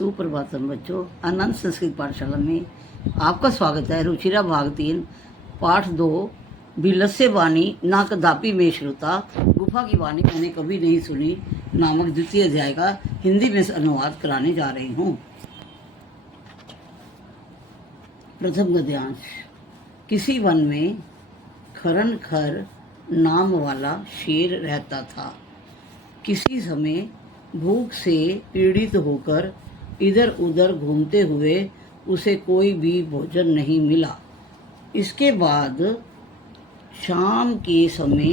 सुप्रभातम बच्चों, आनंद संस्कृत पाठशाला में आपका स्वागत है। रुचिरा भाग 3 पाठ 2 बिलस्य वाणी ना कदापि में श्रुता, गुफा की वाणी मैंने कभी नहीं सुनी नामक द्वितीय अध्याय का हिंदी में अनुवाद कराने जा रही हूँ। प्रथम गद्यांश। किसी वन में खरन खर नाम वाला शेर रहता था। किसी समय भूख से पीड़ित होकर इधर उधर घूमते हुए उसे कोई भी भोजन नहीं मिला। इसके बाद शाम के समय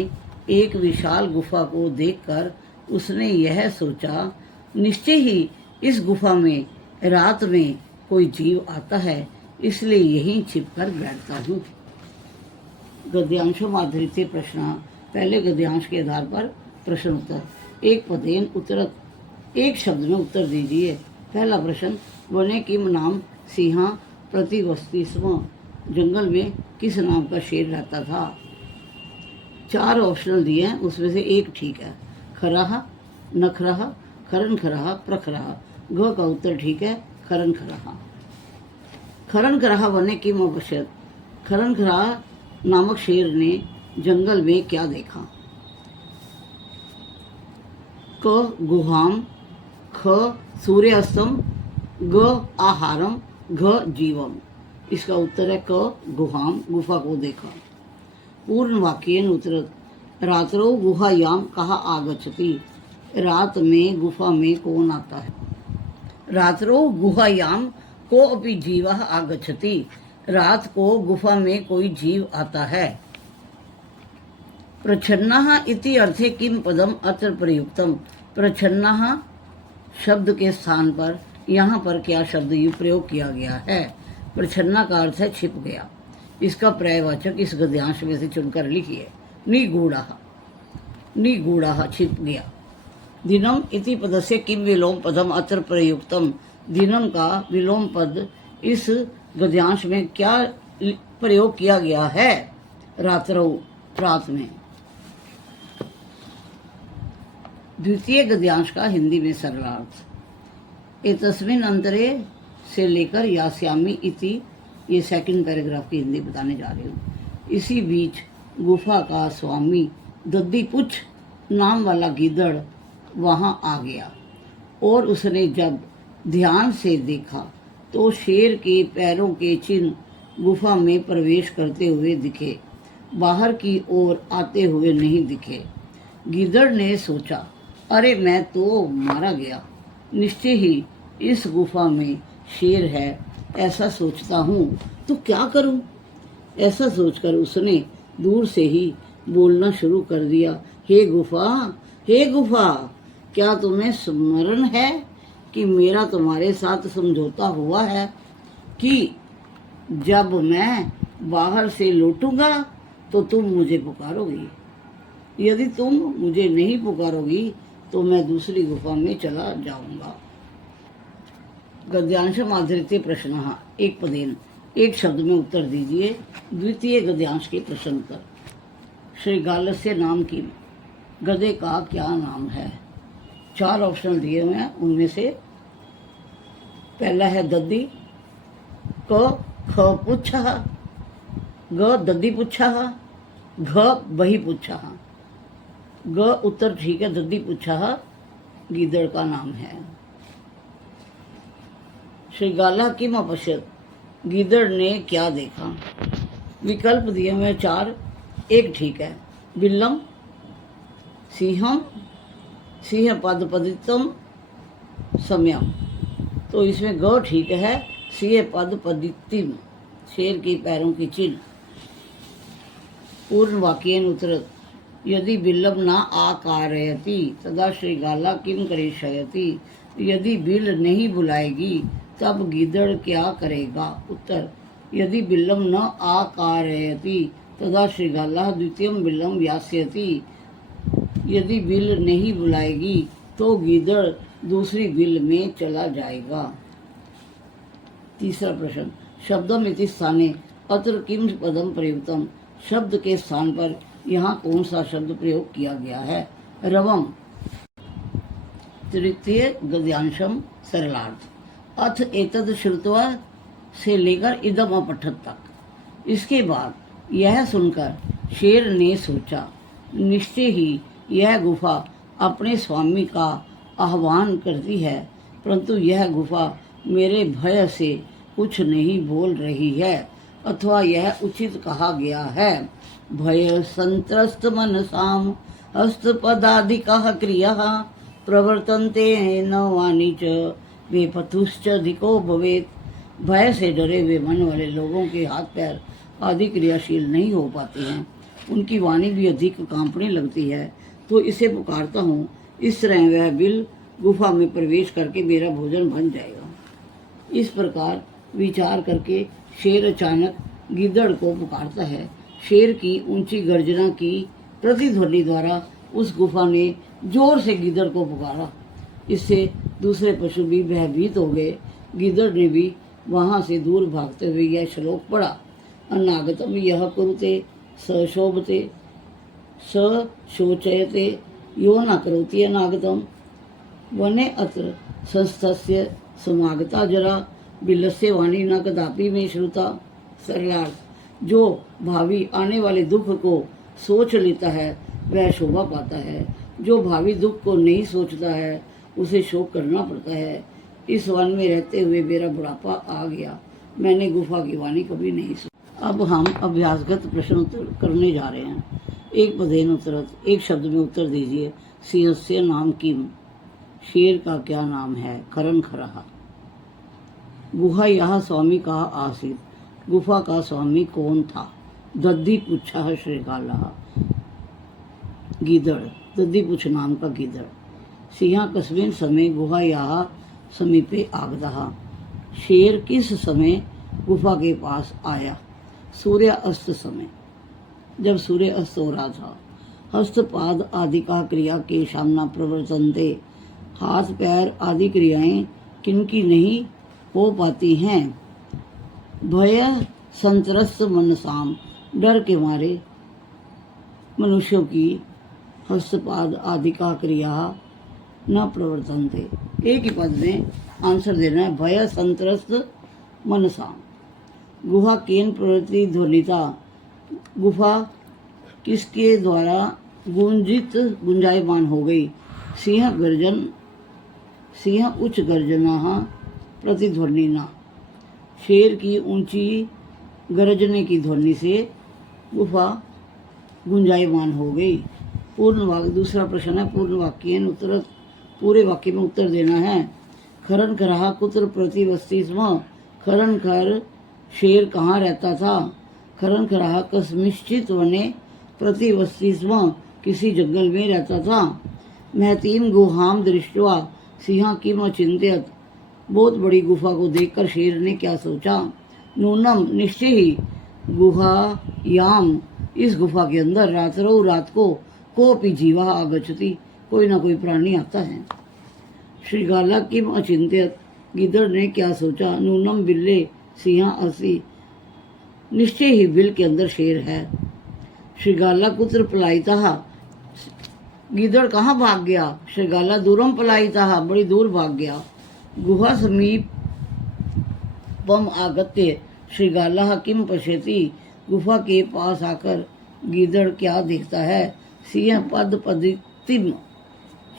एक विशाल गुफा को देखकर उसने यह सोचा, निश्चय ही इस गुफा में रात में कोई जीव आता है, इसलिए यहीं छिपकर बैठता हूँ। गद्यांशों आधारित प्रश्न। पहले गद्यांश के आधार पर प्रश्न उत्तर। एक पदेन उत्तर, एक शब्द में उत्तर दीजिए। पहला प्रश्न, वने किम नाम सिंहा प्रतिवस्ती स्म, जंगल में किस नाम का शेर रहता था। 4 ऑप्शनल दिए हैं, उसमें से एक ठीक है। खराहा, नखराहा, खरन खराहा, प्रखराहा। घ का उत्तर ठीक है, खरन खराहा। खरन खराहा वने किम अवश्यत, खरन खराहा नामक शेर ने जंगल में क्या देखा। क गुहाम, ख सूर्यास्तम, ग आहारम, घ जीवम। इसका उत्तर है क गुहाम, गुफा को देखा। पूर्ण वाक्येन उत्तरत, रात्रो गुहायाम कहा आगच्छति, रात में गुफा में कौन आता है। रात्रो गुहायाम को अपि जीवः आगच्छति, रात को गुफा में कोई जीव आता है। प्रच्छन्नः इति अर्थे किम पदम अत्र प्रयुक्तम, प्रच्छन्नः शब्द के स्थान पर यहाँ पर क्या शब्द प्रयोग किया गया है। प्रच्छन्ना का अर्थ है छिप गया। इसका पर्यायवाचक इस गद्यांश में से चुनकर लिखिए। निगूढ़ः, निगूढ़ः छिप गया। दिनम इति पदस्य किम विलोम पदम अत्र प्रयुक्तम, दिनम का विलोम पद इस गद्यांश में क्या प्रयोग किया गया है। रात्रौ, रात में। द्वितीय गद्यांश का हिंदी में सरलार्थ। एतस्मिन् अंतरे से लेकर यास्यामी इति, ये सेकंड पैराग्राफ की हिंदी बताने जा रही हूँ। इसी बीच गुफा का स्वामी दद्दीपुच्छ नाम वाला गीदड़ वहाँ आ गया और उसने जब ध्यान से देखा तो शेर के पैरों के चिन्ह गुफा में प्रवेश करते हुए दिखे, बाहर की ओर आते हुए नहीं दिखे। गीदड़ ने सोचा, अरे मैं तो मारा गया, निश्चय ही इस गुफा में शेर है, ऐसा सोचता हूँ तो क्या करूँ। ऐसा सोचकर उसने दूर से ही बोलना शुरू कर दिया, हे गुफा, हे गुफा, क्या तुम्हें स्मरण है कि मेरा तुम्हारे साथ समझौता हुआ है कि जब मैं बाहर से लौटूंगा तो तुम मुझे पुकारोगी, यदि तुम मुझे नहीं पुकारोगी तो मैं दूसरी गुफा में चला जाऊंगा। गद्यांश आधारित प्रश्न। एक पदेन, एक शब्द में उत्तर दीजिए। द्वितीय गद्यांश के प्रश्न उत्तर। श्रीगालस्य नाम की, गधे का क्या नाम है। 4 ऑप्शन दिए हुए हैं, उनमें से पहला है दद्दी, क ख पुच्छः, ग दद्दी पुच्छः, घ बही पुच्छः। ग उत्तर ठीक है, दद्दी पुच्छः गीदड़ का नाम है। श्रीगाला किम अपश्यत, गीदड़ ने क्या देखा। विकल्प दिए हुए 4, एक ठीक है। बिल्लम, सिंहम, सिंह पद पदितम सम्यम, तो इसमें ग ठीक है, सिंह पद पदितिम, शेर के पैरों की चिन्ह। पूर्ण वाक्येन उत्तरत, यदि बिल्लम न आकारयति तदा श्रीगाला किम करिष्यति, यदि बिल नहीं बुलाएगी तब गीदड़ क्या करेगा। उत्तर, यदि बिल्लम न आकारयति तदा श्रीगाला द्वितीयम बिल्लम यास्यति, यदि बिल नहीं बुलाएगी तो गीदड़ दूसरी बिल में चला जाएगा। तीसरा प्रश्न, शब्दम इति स्थाने अत्र किम पदम प्रयुक्तम, शब्द के स्थान पर यहाँ कौन सा शब्द प्रयोग किया गया है। रवम। तृतीय गद्यांशम सरलार्थ, अथ एतद श्रुत्वा से लेकर इदम अपठत तक। इसके बाद यह सुनकर शेर ने सोचा, निश्चय ही यह गुफा अपने स्वामी का आह्वान करती है, परंतु यह गुफा मेरे भय से कुछ नहीं बोल रही है, अथवा यह उचित कहा गया है। भय संत्रस्त मनसाम हस्तपदादिकः क्रियः प्रवर्तन्ते न वाणी च बेपथुश्च अधिको भवेत्। भय से डरे हुए मन वाले लोगों के हाथ पैर आदि क्रियाशील नहीं हो पाते हैं, उनकी वाणी भी अधिक कांपने लगती है। तो इसे पुकारता हूँ, इस तरह वह बिल गुफा में प्रवेश करके मेरा भोजन बन जाएगा। इस प्रकार विचार करके शेर अचानक गिद्दड़ को पुकारता है। शेर की ऊंची गर्जना की प्रतिध्वनि द्वारा उस गुफा ने जोर से गिद्दड़ को पुकारा। इससे दूसरे पशु भी भयभीत हो गए। गिद्दड़ ने भी वहां से दूर भागते हुए यह श्लोक पढ़ा, अनागतम यह कुरुते सशोभते स शोचयते यो न करोति अनागतम वने अत्र संस्थस्य समागता जरा बिलस्य वाणी न कदापि में श्रुता। सरलार्थ, जो भावी आने वाले दुख को सोच लेता है वह शोभा पाता है, जो भावी दुख को नहीं सोचता है उसे शोक करना पड़ता है। इस वन में रहते हुए मेरा बुढ़ापा आ गया, मैंने गुफा की वाणी कभी नहीं सुनी। अब हम अभ्यासगत प्रश्न उत्तर करने जा रहे हैं। एक पदेन उत्तरत, एक शब्द में उत्तर दीजिए। सिंहस्य नाम किम, शेर का क्या नाम है? खरन खरहा। गुहा यह स्वामी का आसित, गुफा का स्वामी कौन था? दद्दी पुच्छा श्रीकाला, गिदड़, दद्दी पुछ नाम का गिदड़। सिंह कस्मिन समय गुहा यह समीपे आगदहा, शेर किस समय गुफा के पास आया? सूर्य अस्त समय, जब सूर्य अस्त हो रहा था। हस्तपाद आदि का क्रिया के सामना प्रवर्तनते, हाथ पैर आदि क्रियाएं किनकी नहीं हो पाती हैं? भय संत्रस्त मनसाम, डर के मारे मनुष्यों की हस्तपाद आदि का क्रिया न प्रवर्तनते। एक ही पद में आंसर देना है। भय संत्रस्त मनसाम, गुहा केन प्रवृत्ति ध्वनिता, गुफा किसके द्वारा गुंजायमान हो गई? सिंह गर्जन, सिंह उच्च गर्जना प्रतिध्वनिना, शेर की ऊंची गरजने की ध्वनि से गुफा गुंजायमान हो गई। पूर्ण वाक्य, दूसरा प्रश्न है पूर्ण वाक्य उत्तर, पूरे वाक्य में उत्तर देना है। खरन खरहा कुत्र प्रतिवस्ती स्म, खरन खर शेर कहाँ रहता था? खरन खरहा कस्मिश्चित वने प्रतिवस्ती स्म, किसी जंगल में रहता था। महतीम गुहाम दृष्ट्वा सिंह किम अचिंत्यत, बहुत बड़ी गुफा को देखकर शेर ने क्या सोचा? नूनम, निश्चय ही, गुहायाम, इस गुफा के अंदर रात्रो, रात को, कोपि जीवा आगच्छति, कोई ना कोई प्राणी आता है। श्रीगाला किम अचिंत्यत, गिद्दड़ ने क्या सोचा? नूनम बिल्ले सिंह असी, निश्चय ही बिल के अंदर शेर है। श्रीगाला कुत्र पलायिता, गिद्दड़ कहाँ भाग गया? श्रीगाला दूरम पलायिता, बड़ी दूर भाग गया। गुहा समीप पम आगत्य श्रीगाला किम पश्यति, गुफा के पास आकर गिद्दड़ क्या देखता है? सिंह पद पदितिम,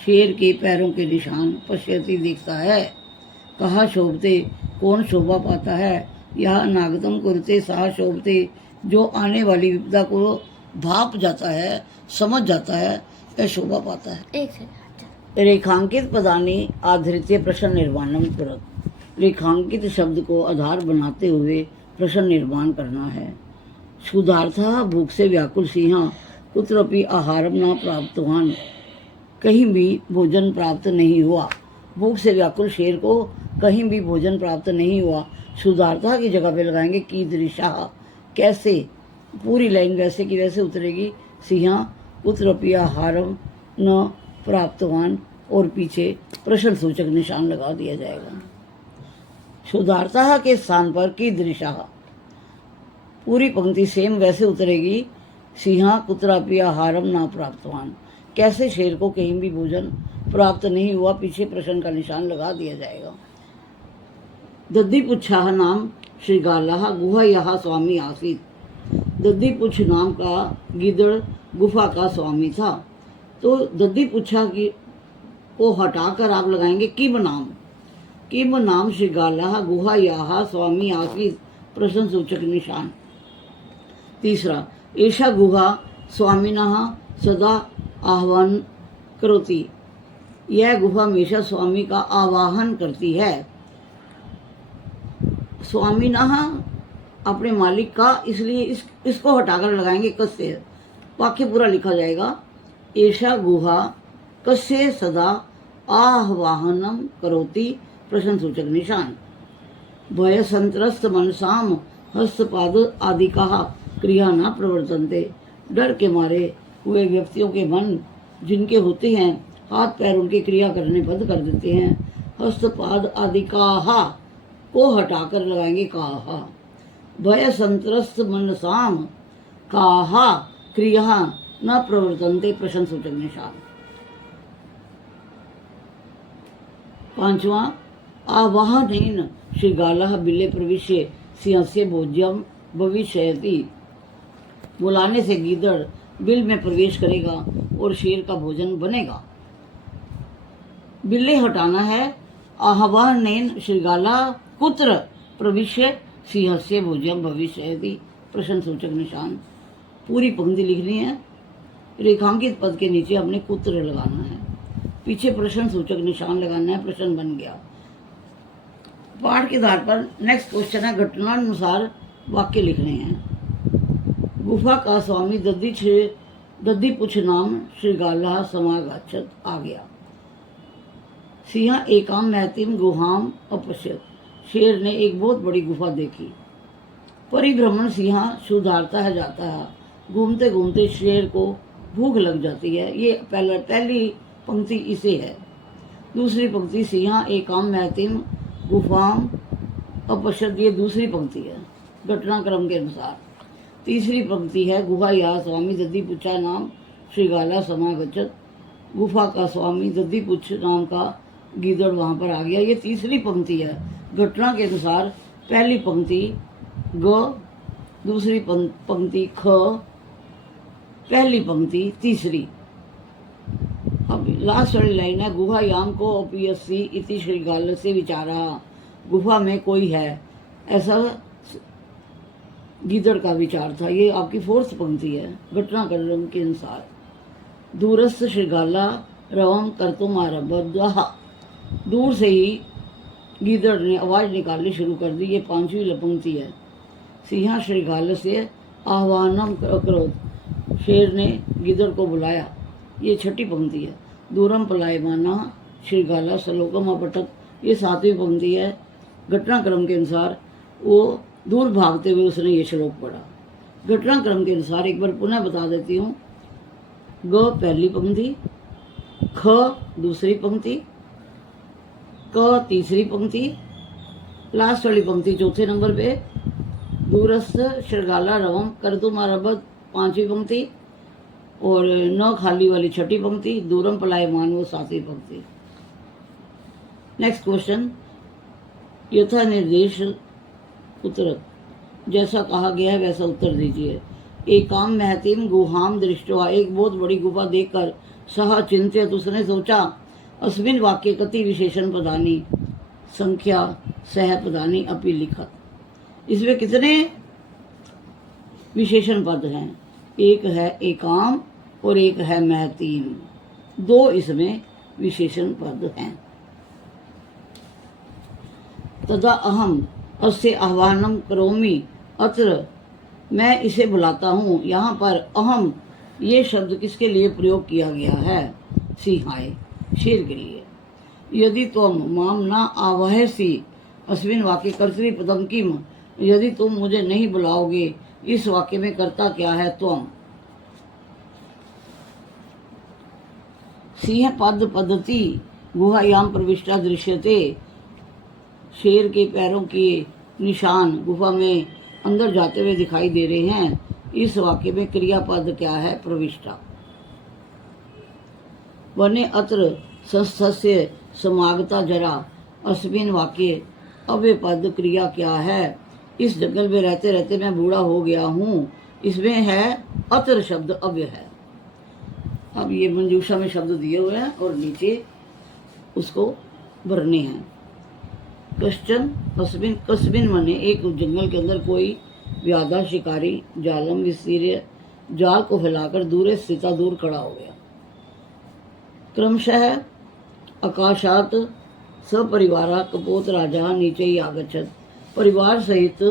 शेर के पैरों के निशान, पश्यति देखता है। कहा शोभते, कौन शोभा पाता है? यह नागतम कुरते सहा शोभते, जो आने वाली विपदा को भाप जाता है, समझ जाता है, वह शोभा पाता है। रेखांकित पदानी आधृत्य प्रश्न निर्माणम तुरंत, रेखांकित शब्द को आधार बनाते हुए प्रश्न निर्माण करना है। क्षुधार्था, भूख से व्याकुल सिंह कुत्रपि आहारम न प्राप्तवान, कहीं भी भोजन प्राप्त नहीं हुआ। भूख से व्याकुल शेर को कहीं भी भोजन प्राप्त नहीं हुआ। क्षुधार्था की जगह पे लगाएंगे कीदृशा, कैसे, पूरी लाइन वैसे की वैसे उतरेगी। सिंह कुत्रपि आहारम न प्राप्तवान, और पीछे प्रश्न सूचक निशान लगा दिया जाएगा। क्षुधार्था के स्थान पर कीदृशा, पूरी पंक्ति सेम वैसे उतरेगी। सिंह कुत्रापि आहारम न प्राप्तवान, कैसे शेर को कहीं भी भोजन प्राप्त नहीं हुआ, पीछे प्रश्न का निशान लगा दिया जाएगा। दधिपुच्छः नाम श्रीगालः गुहायाः स्वामी आसीत्। दधिपुच्छ नाम का गीदड़ गुफा का स्वामी था। तो दधिपुच्छा की को हटाकर आप लगाएंगे किम नाम। किम नाम श्रीगालः गुहायाः स्वामी आसीत् प्रश्न सूचक निशान। तीसरा, एषा गुहा स्वामिनः सदा आह्वान करोति। यह गुफा हमेशा स्वामी का आवाहन करती है। स्वामिनः अपने मालिक का, इसलिए इसको हटाकर लगाएंगे कस्य। वाक्य पूरा लिखा जाएगा। एषा गुहा कस्य सदा आह्वाहनम करोति प्रश्न सूचक निशान। भय संत्रस्त मनसाम हस्तपाद आदिकाः क्रिया न प्रवर्तन्ते। डर के मारे हुए व्यक्तियों के मन जिनके होते हैं, हाथ पैर उनके क्रिया करने बंद कर देते हैं। हस्तपाद आदिकाः को हटाकर लगाएंगे काः। भय संत्रस्त मनसाम काः क्रिया न प्रवर्तन्ते प्रश्न सूचक निशान। पांचवा, आवाहनेन श्रीगालः बिले प्रविश्य सिंहस्य भोज्यम भविष्यति। बुलाने से गीदड़ बिल में प्रवेश करेगा और शेर का भोजन बनेगा। बिल्ले हटाना है। आह्वानेन श्रीगालः कुत्र प्रविश्य सिंहस्य भोज्यम भविष्यति प्रश्न सूचक निशान। पूरी पंक्ति लिखनी है। रेखांकित पद के नीचे हमने कुत्र लगाना है, पीछे प्रश्न सूचक निशान लगाना है। प्रश्न बन गया। पाठ के आधार पर नेक्स्ट क्वेश्चन है, घटनानुसार वाक्य लिखने हैं। गुफा का स्वामी दधिपुच्छ नाम श्रीगालः समागच्छत् आ गया। सिंह एकाम महतीम गुहाम अपश्यत्। शेर ने एक बहुत बड़ी गुफा देखी। परिभ्रमण सिंह सुधारता है जाता है। घूमते घूमते शेर को भूख लग जाती है। ये पहली पंक्ति इसे है। दूसरी पंक्ति सिंह एकाम महतीम गुफाम अपश्यत्, ये दूसरी पंक्ति है घटनाक्रम के अनुसार। तीसरी पंक्ति है गुहायाः स्वामी दधिपुच्छा नाम श्रीगालः समागच्छत्। गुफा का स्वामी दधिपुच्छ नाम का गीदड़ वहां पर आ गया। ये तीसरी पंक्ति है घटना के अनुसार। पहली पंक्ति ग, दूसरी पंक्ति ख, पहली पंक्ति तीसरी। अब लास्ट वाली लाइन है, गुहायाम को अपीयसी इति श्रीगाल से विचारा। गुफा में कोई है, ऐसा गीदड़ का विचार था। ये आपकी फोर्थ पंक्ति है घटनाक्रम के अनुसार। दूरस्थ श्रीगाला रवम कर्तुम आरब्ध। दूर से ही गीदड़ ने आवाज निकालनी शुरू कर दी। ये पांचवी पंक्ति है। सिंह श्रीगाल से आह्वानम करोत। शेर ने गीदड़ को बुलाया। ये छठी पंक्ति है। दूरम पलायमाना श्रीगाला सलोकम अपटत। ये सातवीं पंक्ति है। घटनाक्रम के अनुसार वो दूर भागते हुए उसने ये श्लोक पढ़ा। घटनाक्रम के अनुसार एक बार पुनः बता देती हूँ। ग पहली पंक्ति, ख दूसरी पंक्ति, क तीसरी पंक्ति, लास्ट वाली पंक्ति चौथे नंबर पे दूरस्थ श्रृगाला रवम कर्तुम आरब्ध पांचवी पंक्ति और न खाली वाली छठी पंक्ति, दूरम पलायमान वो सातवीं पंक्ति। नेक्स्ट क्वेश्चन, यथा निर्देश उत्तर। जैसा कहा गया है वैसा उत्तर दीजिए। एकाम महतीम गुहाम दृष्टवा। एक बहुत बड़ी गुफा देखकर सह चिंतित उसने सोचा। अस्मिन वाक्य कति विशेषण पदानी संख्या सह पदानी अपि लिखत। इसमें कितने विशेषण पद हैं? एक है एकाम और एक है महतीम। दो इसमें विशेषण पद हैं। तदा अहम अस्य आह्वानम करोमि अत्र। मैं इसे बुलाता हूँ। यहाँ पर अहम ये शब्द किसके लिए प्रयोग किया गया है? सिंहाय, शेर के लिए। यदि तुम माम न आवहसी अस्मिन वाक्य कर्तृपदम किम। यदि तुम मुझे नहीं बुलाओगे इस वाक्य में कर्ता क्या है? तुम। सिंह पद पद्धति गुहायाम प्रविष्टा दृश्यते। शेर के पैरों के निशान गुफा में अंदर जाते हुए दिखाई दे रहे हैं। इस वाक्य में क्रियापद क्या है? प्रविष्टा। वने अत्र संस्थस्य समागता जरा। अस्मिन वाक्य अव्य पद क्रिया क्या है? इस जंगल में रहते रहते मैं बूढ़ा हो गया हूँ। इसमें है अतर शब्द अव्य है। अब ये मंजूषा में शब्द दिए हुए हैं और नीचे उसको भरने हैं। कश्चन कस्मिन, कस्मिन मने एक जंगल के अंदर कोई व्याधा शिकारी जालम विस्तीर्य जाल को फैलाकर दूर स्थिता दूर खड़ा हो गया। क्रमशः आकाशात सपरिवार कपोत राजा नीचे ही आगच्छत। परिवार सहित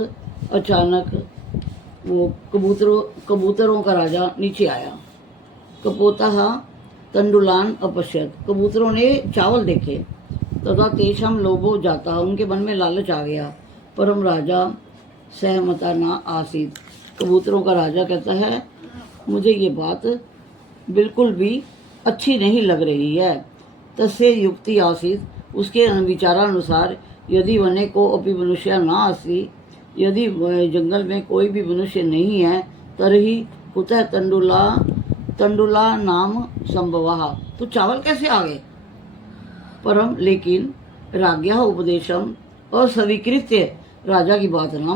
अचानक वो कबूतरों का राजा नीचे आया। कपोतः तंडुलान अपश्यत, कबूतरों ने चावल देखे। तथा तेषाम लोभो जाता, उनके मन में लालच आ गया। परम राजा सहमता ना आसीत, कबूतरों का राजा कहता है मुझे ये बात बिल्कुल भी अच्छी नहीं लग रही है। तस्य युक्ति आसीत, उसके विचारानुसार यदि वने को अपि मनुष्य ना आसी, यदि जंगल में कोई भी मनुष्य नहीं है, तरही कुतः तंडुला नाम संभवः, तो चावल कैसे आ गए? परम लेकिन राज्ञा उपदेशम अस्वीकृत्य, राजा की बात ना